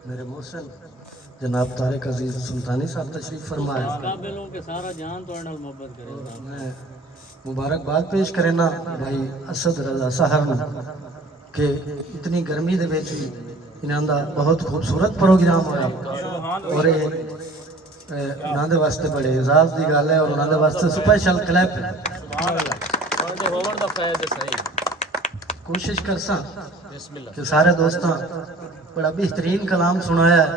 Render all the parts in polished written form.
मेरे मोहसिन जनाब तारिक अजीज सुल्तानी साहब तशरीफ फरमाए। काबिलों के सारा जहान तो अनल मोहब्बत करेगा। मैं मुबारकबाद पेश करे ना भाई असद रजा सहर नूं कि इतनी गर्मी दे विच इन्हां दा बहुत खूबसूरत प्रोग्राम होया और उन्हां दे वास्ते बड़े एजाज दी गल है और उन्हां दे वास्ते स्पेशल क्लैप है। कोशिश करसा कि सारे दोस्तां बड़ा बेहतरीन कलाम सुनाया है।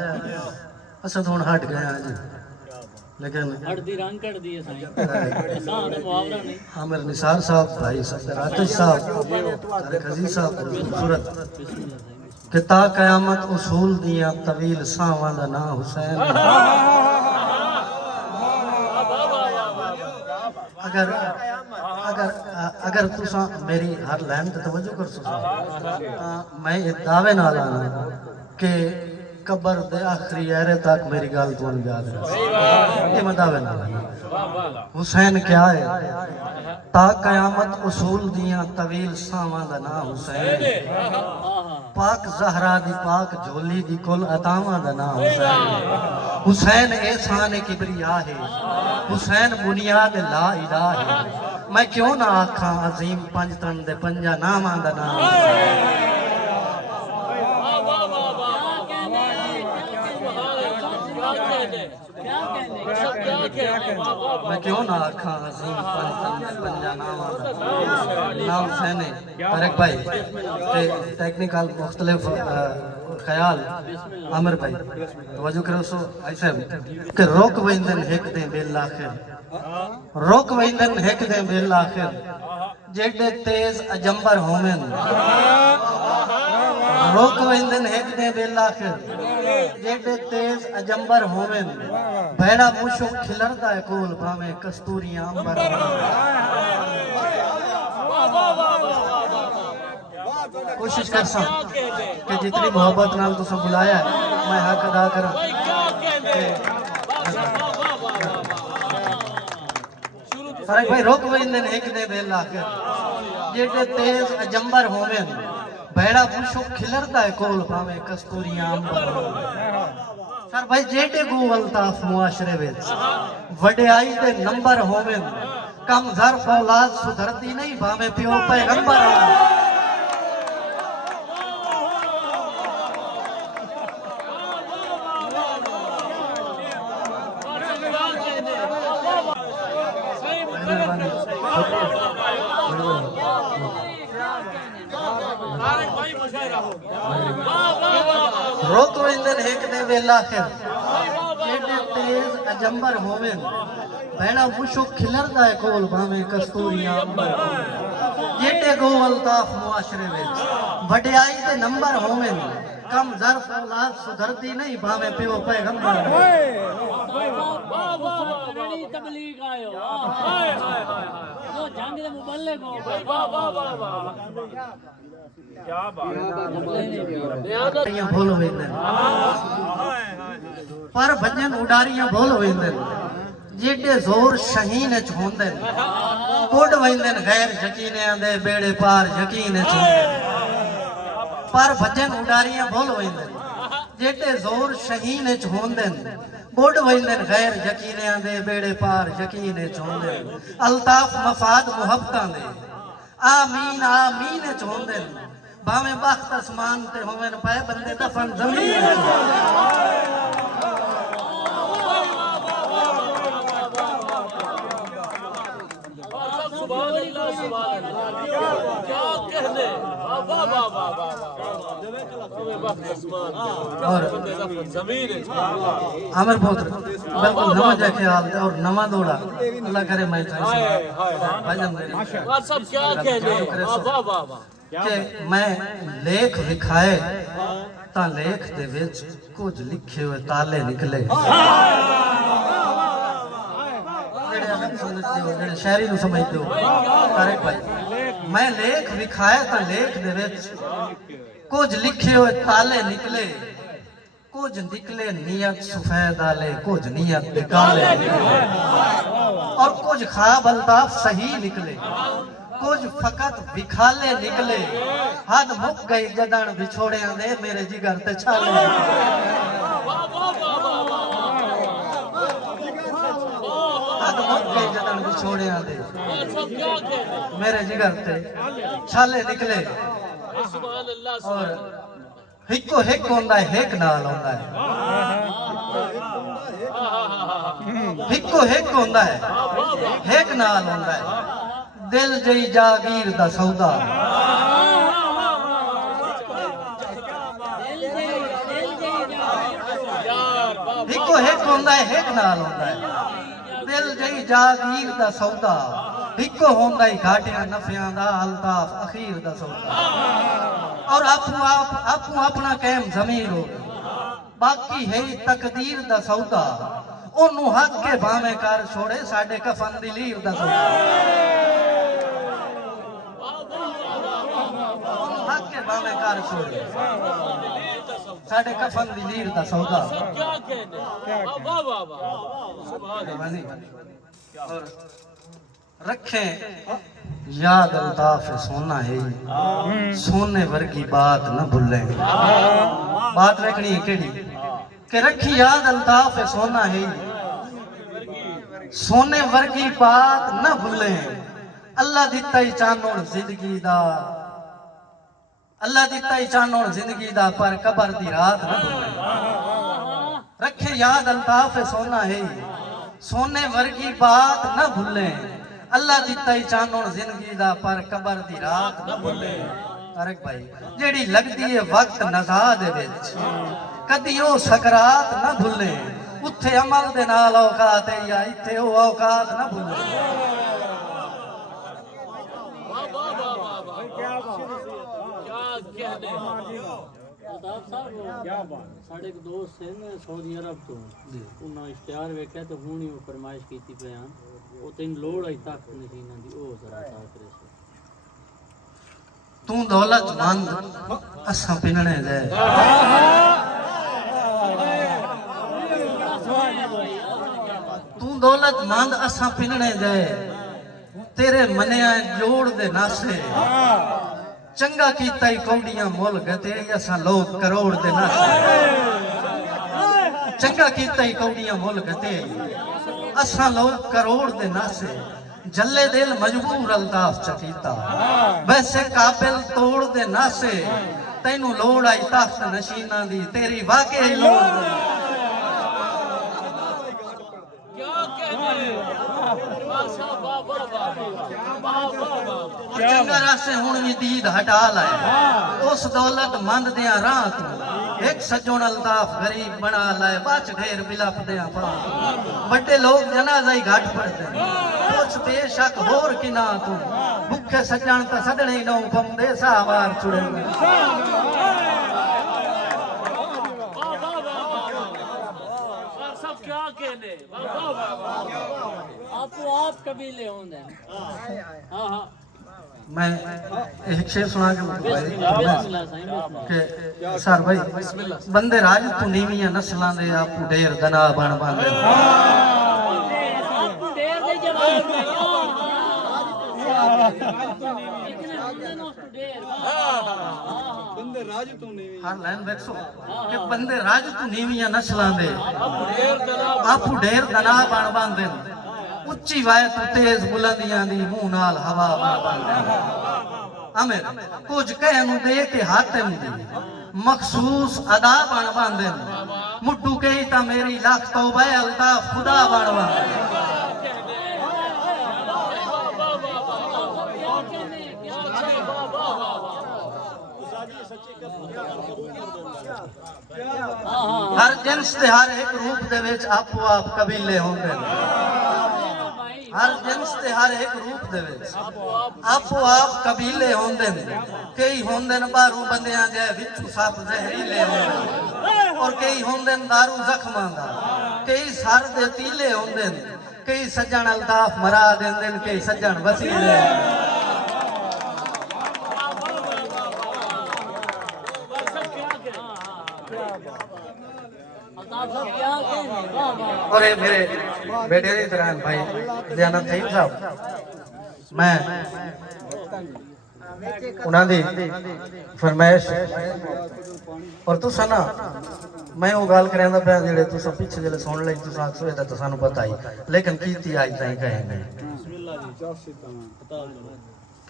असद हुण हट गए हैं जी, लेकिन हटदी रंग कट दी है साईं असां दे मुहावरा नहीं। आमिर निसार साहब, भाई सफदर आतिश साहब, तारिक अजीज साहब खूबसूरत कि ता कयामत उसूल दियां तवील सावां दा नाम हुसैन। अगर अगर अगर तुसा मेरी हर लाइन ते तवज्जो कर सो मैं ये दावे नाल आना कि कब्र दे आखिरी एरे तक मेरी गल तो याद है। ये मैं दावे नाल आना। हुसैन क्या है? ता कयामत उसूल दियां तवील सावां दा नाम हुसैन। पाक जहरा दी पाक झोली दी कुल अतावां दा नाम हुसैन। हुसैन एहसान किबरिया है, हुसैन बुनियाद ला इलाह है। मैं क्यों ना आखा अजीम पंज तन दे पंजा नामां दा नाम मैं क्यों ना आखा अजीम पंज तन दे पंजा नामां दा नाम हुसैन है। तारिक भाई टेक्निकल मुख्तलिफ ख्याल आमिर भाई तवज्जो करो सो ऐसे कि रोक वेंदन हिक दे बेल आखिर, रोक वेंदन हिक दे बेल आखिर जेडे तेज अजंबर होवन। रोक वेंदन हिक दे बेल आखिर जेडे तेज अजंबर होवन। भेड़ा मुशो खिलरदा है कोल भावे कस्तूरियां अंबर। कोशिश कर सा कि जितनी मोहब्बत नाल तुसा बुलाया है मैं हक अदा करा। तारिक भाई रोक वेंदन हिक दे बेल आखिर जेडे तेज अजंबर होवन। भेड़ा मुशो खिलरदा है कोल भावे कस्तूरियां अंबर। सर भाई जेडे गो अल्ताफ मुआशरे विच वडियाई दे नंबर होवन। कम ज़र्फ औलाद सुधरती नहीं भावे प्यो पैगंबर होवन। रोक वेंदन हिक दे बेल आखिर जेडे तेज अजंबर होवन। भेड़ा मुशो खिलरदा है कोल भावे कस्तूरियां अंबर। जेडे गो अल्ताफ मुआशरे विच वडियाई दे नंबर होवन। कम ज़र्फ औलाद सुधरती नहीं भावे प्यो पैगंबर। तबलीग आयो वो जंग दे मुबल्लिग हो। क्या बात है। भूल वेंदन पर भजन उडारियां भूल वेंदन जेडे जोर शहीन च होंदन। कोड वेंदन गैर यकीनियां दे बेड़े पार यकीन च होंदन। पर भजन उडारियां भूल वेंदन जेडे जोर शहीन च होंदन। बुढ़ वेंदन गैर यकीनियां दे बेड़े पार यकीन च होंदन। अल्ताफ मफाद मुहब्बतां दे आमीन आमीन च होंदन। भावे बख्त आसमान ते होवन पाए बंदे दफन जमीन च। आमिर बहुत बिल्कुल नवा जा ख्याल और नवा दौड़ा अल्लाह करे मैं कि मैं लेख विखाए ता लेख दे विच कुछ लिखे हुए ताले निकले। शायरी नूं समझदे हो तारिक भाई। मैं लेख विखाए ता लेख दे विच कुछ लिखे हुए ताले निकले। कुछ निकले नियत सफेद आले कुछ नियत निकाले और कुछ ख्वाब अल्ताफ सही निकले। कुछ फकत विखाले निकले। हद मुक गई जदन बिछोड़ियां दे मेरे जिगर ते छाले। मुक्के जदन विछोड़ियां दे सब क्या कहते मेरे जिगर ते छाले निकले सुभान अल्लाह और हिको हिक होंदा है हिक नाल होंदा है हिको हिक होंदा है हिक नाल होंदा है दिल जई जागीर दा सौदा हिको हिक होंदा है हिक नाल होंदा है दिल जई जागीर दा सौदा हिको होंदा है घाटियां नफियां दा अल्ताफ अखीर दा सौदा और आपू अपना कैम जमीर हो बाकी है तकदीर दा सौदा ओनू हक के भावे कर छोड़े साडे कफन दी लीर दा सौदा ओनू हक के भावे कर छोड़े साडे कफन दी लीर दा सौदा क्या कहते वाह वाह वाह सुभान अल्लाह और रखे याद अल्ताफ सोना है सोने वर्गी बात न भूले बात रखनी है केड़ी के रखी याद अल्ताफ सोना है सोने वर्गी बात न भूले अल्लाह दिता ही चानोड़ जिंदगी दा अल्लाह दिता ही चानोड़ जिंदगी दा पर कबर दी रात न भूले रखे याद अल्ताफ सोना है सोने वर्गी बात न भूले अल्लाह दिता ही चानोड़ जिंदगी दा पर कबर दी रात न भूले तारक भाई जेड़ी लगदी है वक्त नज़ा दे विच कदी ओ सकरात न भूले उत्थे अमल दे नाल औकात है या इत्थे ओ औकात न भूले क्या कहते साढ़े एक दोस्त है ना सऊदी अरब तो उन्हें इश्तिहार वेख्या तो हूँ ही फरमाइश की बयान वो तेन लोड़ आई तक नशीना दी ओ जरा साथ करे तू दौलत मंद असा पिनने दे तू दौलत मंद असा पिनने दे तेरे मनिया जोड़ दे नासे चंगा कीता ही कौड़ियां मोल गते असा लोग करोड़ दे नासे चंगा कीता ही कौड़ियां मोल गते असा लोग करोड़ दे नासे जल्ले दिल मजबूर अल्ताफ चकीता वैसे काबिल तोड़ दे नासे तैनू लोड़ आई तख्त नशीना दी तेरी वाकई लोड़ क्या कहते चंगा रासे हुण भी दीद हटा लाए उस दौलत मंद दिया राह तू एक सज्जों अल्ताफ गरीब बना लाए बच ढेर बिलप दिया पा बड़े लोग जनाजा ही घट पड़ते कुछ बेशक होर कि ना तू भुखे सज्जन तो सदने ही नौ पमदे सावार चुड़े सब क्या कहने आपको आप कबीले होंगे हाँ हाँ मैं एक शेर सुना के कि सर भाई बंदे राज तू नीवियां नस्लां दे आपू ढेर दना बन बन हर लाइन देखो कि बंदे राज तू नीवियां नस्लां दे आपू ढेर दना बन बन दे उच्ची वाय तू तेज बुलंदियां दी मुंह नाल हवा बन अमीर कुछ कहनू दे के हातिम दी मखसूस अदा बन बन दे मुट्टू के ता मेरी लाख तौबा अल्ताफ खुदा बन बन हर जिन्स ते हर एक रूप दे विच आपो आप कबीले होंदे हर जिन्स ते हर एक रूप दे विच आपो आप कबीले होंदे कई होंदे बारू बंदियां दे विचू सप जहरीले होंदे और कई होंदे दारू जख्मां दा कई सर दे तीले होंदे कई सज्जन अल्ताफ मरा देंदे कई सज्जन वसीले और ये मेरे बेटे की तरह भाई दयानंद सईद साहब मैं उन्हां दी फरमाइश और तुसा ना मैं वो गल करांदा पिया जेड़े तुसा पिछे जेले सुन लई तुसा आखो एदा तो सानू पता ही लेकिन कीती आज ताईं कहेंगे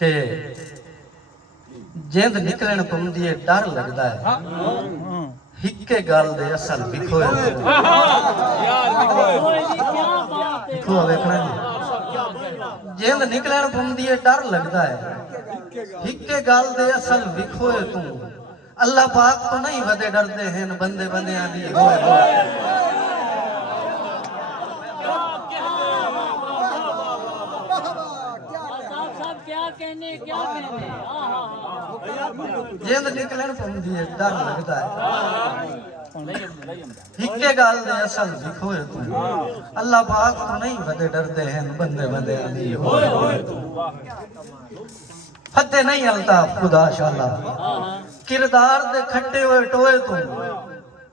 कि जिंद निकलण पउंदी है डर लगदा है हिक्के गल दे असल विखोए देखो देखना जी जिंद निकलण पउंदी है डर लगदा है हिक्के गल दे असल विखोए तू अल्लाह पाक तो नहीं वदे डरदे हैं बंदे बंदियां दी होए जिंद निकलण पउंदी है डर लगदा है हिक्के गल दे असल विखोए तू अल्लाह पाक तो नहीं वदे डरदे हैं बंदे बंदियां दी होए फते नहीं अल्ताफ खुदा शाला किरदार दे खट्टे होए टोए तू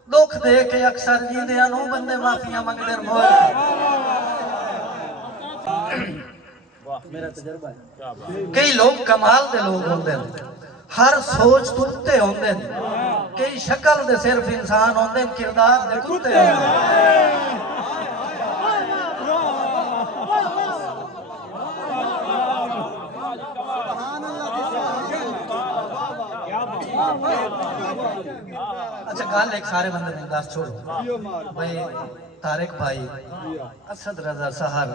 दुख दे के अक्सर जींदियां नू बंदे माफियां मंगदे मोए मेरा तजर्बा है कई लोग कमाल दे लोग होंदे हर सोच तो उत्ते होंदे कई शक्ल दे सिर्फ इंसान होंदे किरदार दे कुत्ते होंदे अच्छा गल एक सारे बंदे ने दस छोड़ो भाई तारिक भाई असद रजा सहर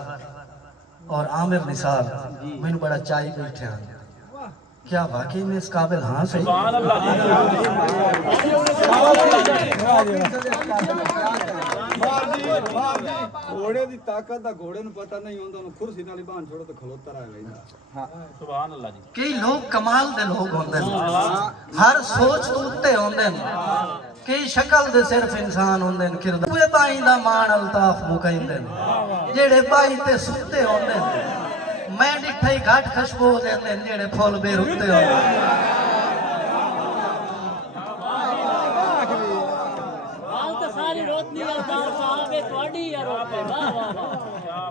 और आमिर निसार मैंने बड़ा चाय बैठे क्या वाकई में इस काबिल हाँ सही घोड़े की ताकत का घोड़े को पता नहीं होता कुर्सी नाल बांध छोड़ो तो खलोता रह गया सुभान अल्लाह जी कई लोग कमाल दे लोग होंदे हर सोच तो उत्ते होंदे कई शक्ल दे सिर्फ इंसान होंदे किरदार भाई दा मान अल्ताफ मुकाइंदे जेड़े भाई ते सुते होंदे मैं डिठा ही घाट खुशबू देंदे जेड़े फुल बेरुते होंदे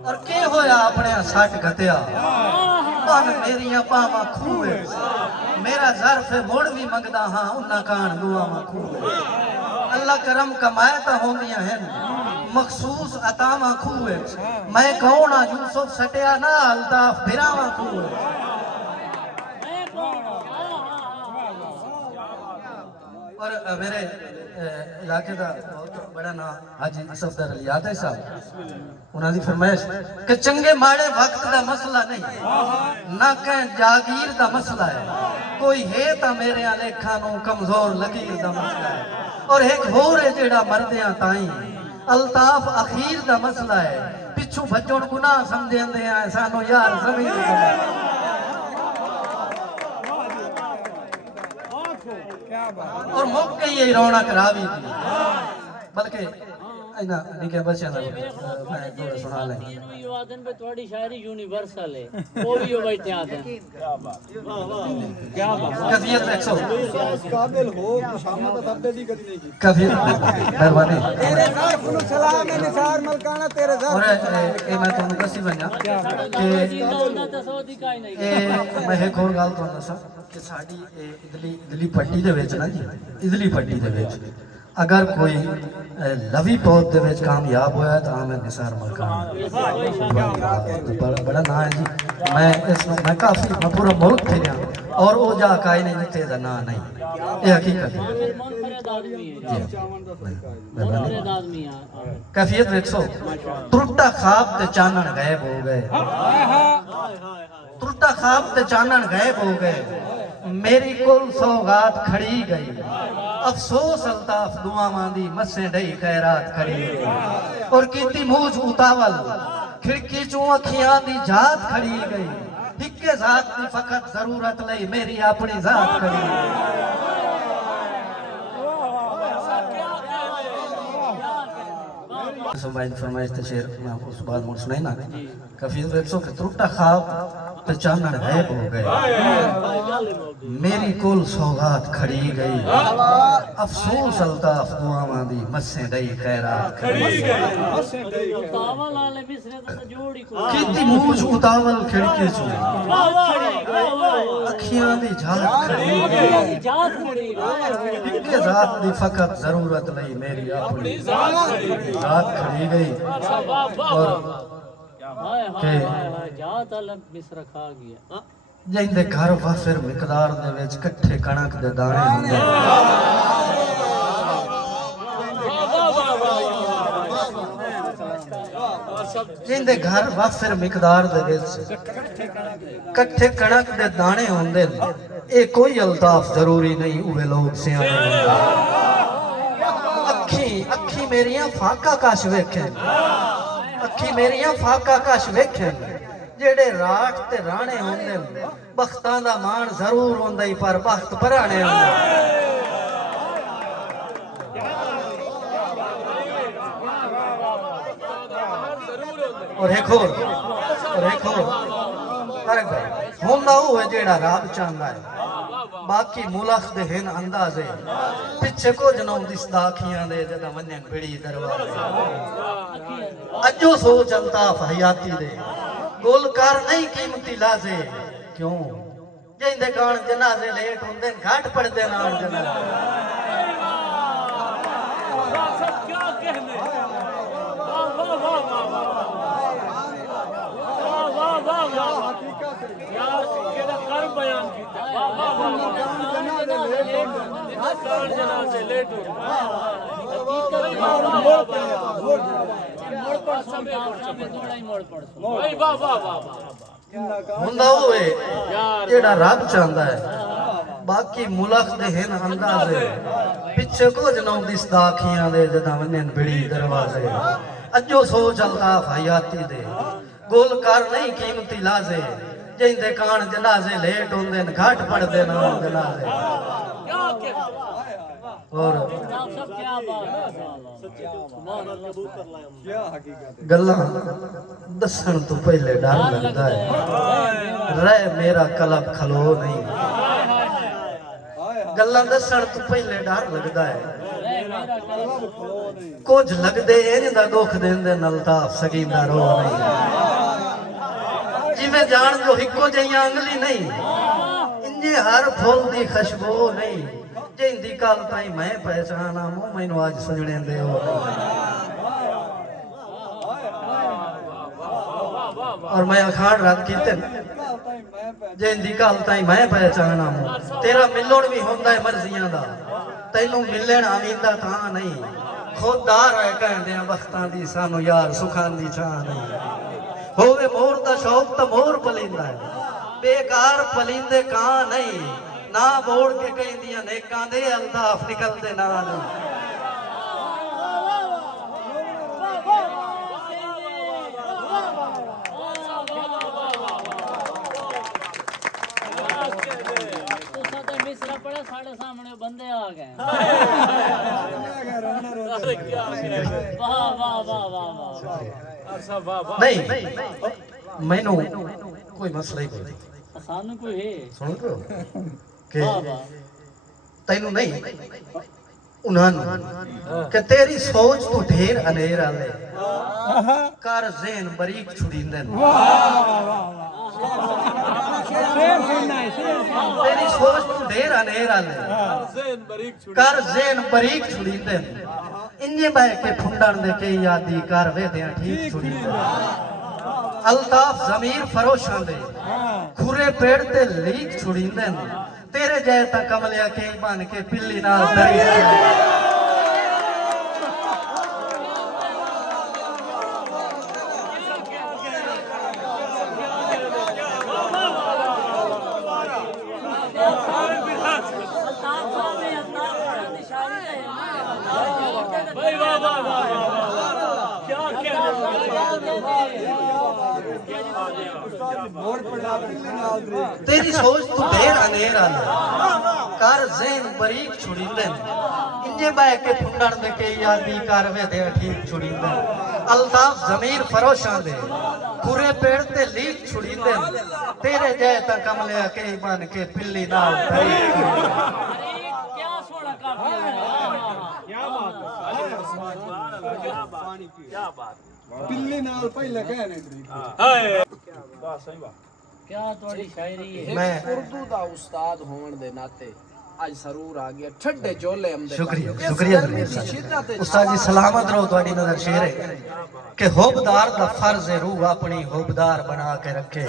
और के होया अपने सट गतिया बन मेरिया पावा खूहे मेरा ज़र्फ मुड़ भी मंगदा हाँ उन्ना कान दुआवा खूहे अल्लाह करम कमाए तो होंदियां हैं मखसूस अतावा खूहे मैं कौन आ यूसुफ सटिया ना अल्ताफ फिरावा खूहे और मेरे इलाके का बहुत बड़ा नाम हाजी असफदर अली याद है साहब उन्होंने फरमाइश कि चंगे माड़े वक्त का मसला नहीं ना कह जागीर का मसला है कोई है तो मेरे लेखा नू कमजोर लकीर का मसला है और एक होर है जेड़ा मरदियां ताई अल्ताफ अखीर का मसला है पिछू भजन गुनाह समझेंदे हैं सानू यार जमीन और मौके ही रौनक रावी थी बल्कि इना निके बच्चे ना मैं थोड़ा सुना ले ये आदन पे थोड़ी शायरी यूनिवर्सल है वो भी वो बैठे आदन क्या बात क्या बात कफियत 100 काबिल हो कि शाम तक सब दी कदी नहीं की कफियत मेहरबानी तेरे साथ कुल सलाम है निसार मलकाना तेरे साथ और ए मैं तुम दसी बना कि मैं एक और गल तुहानू दसा कि साडी इदली पट्टी दे विच ना जी इदली पट्टी दे विच अगर कोई लवी पौध दे विच कामयाब होया तो आमिर निसार मलकान बड़ा नाम है जी मैं काफी मैं पूरा मुल्क फिरिया और वो जा काई नहीं जिथे दा नाम नहीं ये हकीकत है कैफियत 100 त्रुटा ख्वाब ते चानन गायब हो गए त्रुटा ख्वाब ते चानन गायब हो गए मेरी कुल सौगात खड़ी गई अफसोस अल्ताफ दुआवां दी मस्से ढई खैरात खड़ी गई और कीती मूझ उतावल खिड़की चों अखियां दी जात खड़ी गई हिक्के जात दी फकत जरूरत लई मेरी अपनी जात खड़ी गई फरमाइश ते शेर मैं उस बाद मुड़ सुनाई ना कफील 100 के त्रुटा ख्वाब ते चानन गायब हो गए। मेरी कुल सौगात खड़ी गई। अफसोस अल्ताफ दुआवां दी मस्से गई खैरात तावल वाले मिसरे दा तो जोड़ ही कोई किती मूंह च उतावल खिड़की चो अखियां दी झात खड़ी गई। जात खड़ी इनके जात दी फकत जरूरत लई मेरी अपनी जात खड़ी गई। और हाय हाय हाय जात वाला मिसरा खा गया जिंदे घर वाफिर मिकदार दे विच कट्ठे कणक दे दाने हुंदे जिंदे घर वाफिर मिकदार दे विच कट्ठे कणक दे दाने हुंदे ए कोई अल्ताफ जरूरी नहीं उहे लोग सियाणे हुंदे। अखी अखी मेरियां फाका कश वेखन अखी मेरियां फाका कश वेखन जेड़े राठ ते राणे होंदे बख्तां दा मान जरूर होंदा ही पर बख्त पराणे होंदे। और एक और अरे भाई होंदा वो है जेड़ा रब चांदा है बाकी मुलख दे हिन अंदाजे पिछे को जनौ दिसदा अखियां दे जदा वन्यन बिड़ी दरवाजे अजो सोच अल्ताफ हयाती दे गोलकार नहीं कीमती लाजे क्यों जिंदे गान जनाजे लेट हुंदे घाट पड़दे नाल जनाजे क्या कहने वाह वाह वाह वाह वाह हकीकत यार केड़ा कर बयान कीता वाह वाह जनाजे लेट हो हकीकत मोड़ पर सब सामने थोड़ा ही मोड़ पर भाई वाह वाह वाह हुंदा होए जेड़ा रब चांदा है बाकी मुलख दे हिन अंदाजे पिछे को जनौ दिसदा अखियां दे जदा वन्यन बिड़ी दरवाजे अजो सोच अल्ताफ हयाती दे गोलकार नहीं कीमती लाजे जिंदे कान जनाजे लेट होंदे घाट पड़दे ना जनाजे क्या क्या और सब क्या बात है सुभान अल्लाह कबूल कर लाया क्या हकीकत है गल्लां दसण तो पहले डर लगदा है रह मेरा कलब खलो नहीं गल्लां दसण तो पहले डर लगदा है कुछ लगदे इंदा दुख देंदे अल्ताफ सकींदा रो नहीं जिवें जान जो हिको जइयां अंगली नहीं इंजे हर फुल दी खुशबू नहीं जिंदी कल ताई मैं पहचाना मुंह मैनू आज सजने दे और मैं अखाड़ रात कीर्तन जिंदी कल ताई मैं पहचाना मुंह तेरा मिलण भी होंदा है मर्जियां दा तैनू मिलण आवींदा तां नहीं खुददार है कहंदे वक्तां दी सानू यार सुखां दी छां नहीं होवे मोर दा शौक तां मोर पलिंदा है बेकार पलिंदे कां नहीं ना बोड़ के कहंदियां नेकां दे अल्ताफ निकलदे ना नहीं मिसरा पड़ा साढ़े सामने बंदे आ गए वाह वाह वाह वाह वाह नहीं मैनू कोई मसला ही कोई सानू कोई है सुन को के तैनू नहीं उन्हां के तेरी सोच तो ढेर अनेरा ले कर ज़हन बरीक छुड़ींदे तेरी सोच तो ढेर अनेरा ले कर ज़हन बरीक छुड़ींदे इन्ने बह के फुंडण दे के यादी कर वेदे ठीक छुड़ींदे अल्ताफ ज़मीर फरोशां दे खुरे पेड़ ते लीक छुड़ींदे तेरे जय ता कमलिया के बन के पिल्ली नाल दरी तेरी सोच तू ढेर अनेरा कर ज़हन बरीक छुड़ींदे इंजे बह के फुंडण दे के यादी कर वे दे ठीक छुड़ींदे अल्ताफ जमीर फरोशां दे पूरे पेड़ ते लीक छुड़ींदे तेरे जय ता कमले के बन के पिल्ली नाल अरे क्या सोना काफिया है क्या बात पिल्ली नाल पहले कहने क्या थोड़ी शायरी है मैं उर्दू दा उस्ताद होने दे नाते आज जरूर आ गया ठंडे चोले हमदे शुक्रिया शुक्रिया जमीर साहब उस्ताद जी सलामत रहो ਤੁਹਾਡੀ नजर शेर है कि होबदार दा फर्ज है रूह अपनी होबदार बना के रखे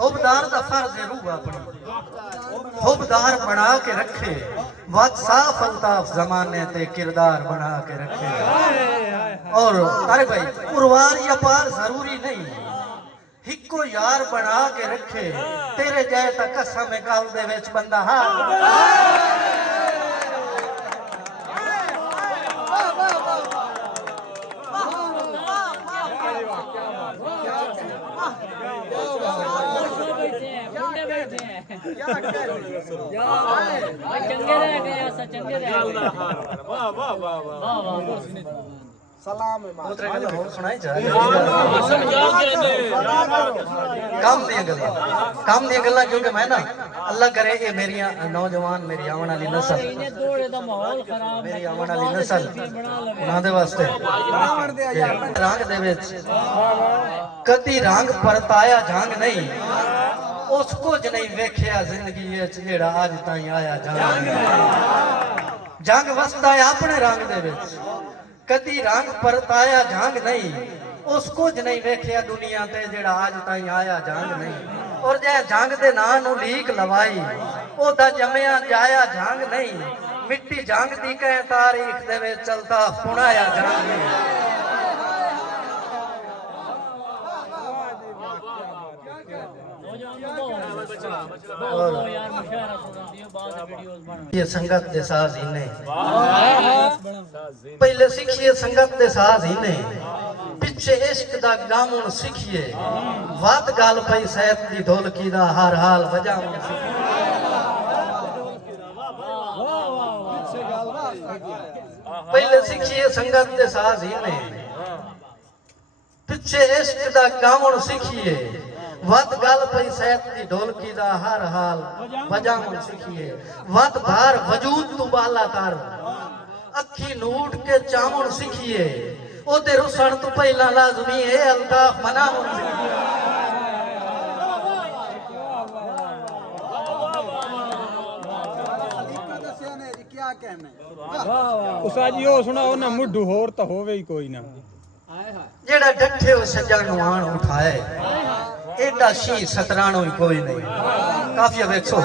होबदार दा फर्ज है रूह अपनी होबदार बना के रखे वक्त साफ अल्ताफ जमाने ते किरदार बना के रखे और अरे भाई पुरवार या पार जरूरी नहीं हिको यार बना के रखे तेरे जाए तक कसम गल दे विच बंदा हा चंगे रह गए ऐसा चंगे रह गए वाह वाह वाह वाह वाह सलाम है दूसरे गल होर सुनाई जा काम दी गल्लां क्योंकि मैं ना अल्लाह करे ये मेरियां नौजवान मेरी आवन वाली नस्ल इन्हें दौड़े दा माहौल खराब मेरी आवन वाली नस्ल उन्हां दे वास्ते रंग दे विच कदी रंग परताया जंग नहीं उस कुछ नहीं वेखिया जिंदगी विच जेड़ा अज ताईं आया जंग वसदा है अपने रंग दे विच कदी रंग परताया जंग नहीं उस कुछ नहीं वेखिया दुनिया ते जेड़ा अज ताईं आया जंग नहीं और जे जंग दे नां नूं लीक लवाई ओदा जमया जाया जंग नहीं मिट्टी जंग दी कह तारीख दे विच चलता पुणाया जंग नहीं यार मुशायरा सुना दियो बाद वीडियोस बना ये संगत दे साज ही ने पहले सीखिए संगत दे साज ही ने पिछे इश्क दा गामुन सीखिए वात गाल पई सैत दी ढोलकी दा हर हाल बजाउन सीखिए पहले सीखिए संगत दे साज ही ने पिछे इश्क दा गामुन सीखिए वत गल पई सैत दी ढोलकी दा हर हाल बजाउन सीखिए वत भार वजूद तू बाला कर अखी नूट के चावण सीखिए ओदे रुसण तू पहला लाजमी है अल्ताफ मनाउन सीखिए क्या कहना उसा जी हो सुना ना मुड्ढू होर तो होवे ही कोई ना जेड़ा डठे हो सजा नुआन उठाए एडा शी सतरानो ही कोई नहीं काफी वेखो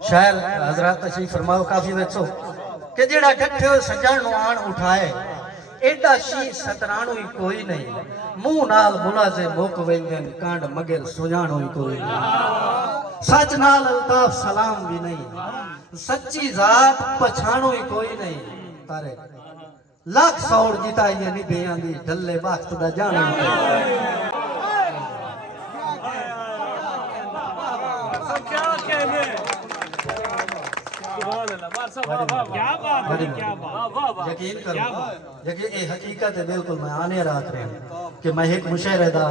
शायर हजरत तशरीफ फरमाओ काफी वेखो कि जेड़ा डठे हो सजा नुआन उठाए एडा शी सतरानो ही कोई नहीं मुंह नाल मुलाजे मुक वेंजन कांड मगेल सुजानो ही कोई नहीं सच नाल अल्ताफ सलाम भी नहीं सच्ची जात पछाणो ही कोई नहीं तारे लाख सौर जीता ये निभियां दी ढले वक्त दा जाने यकीन करो यकीन ये हकीकत है बिल्कुल मैं आने रात रहा कि मैं एक मुशायरे दा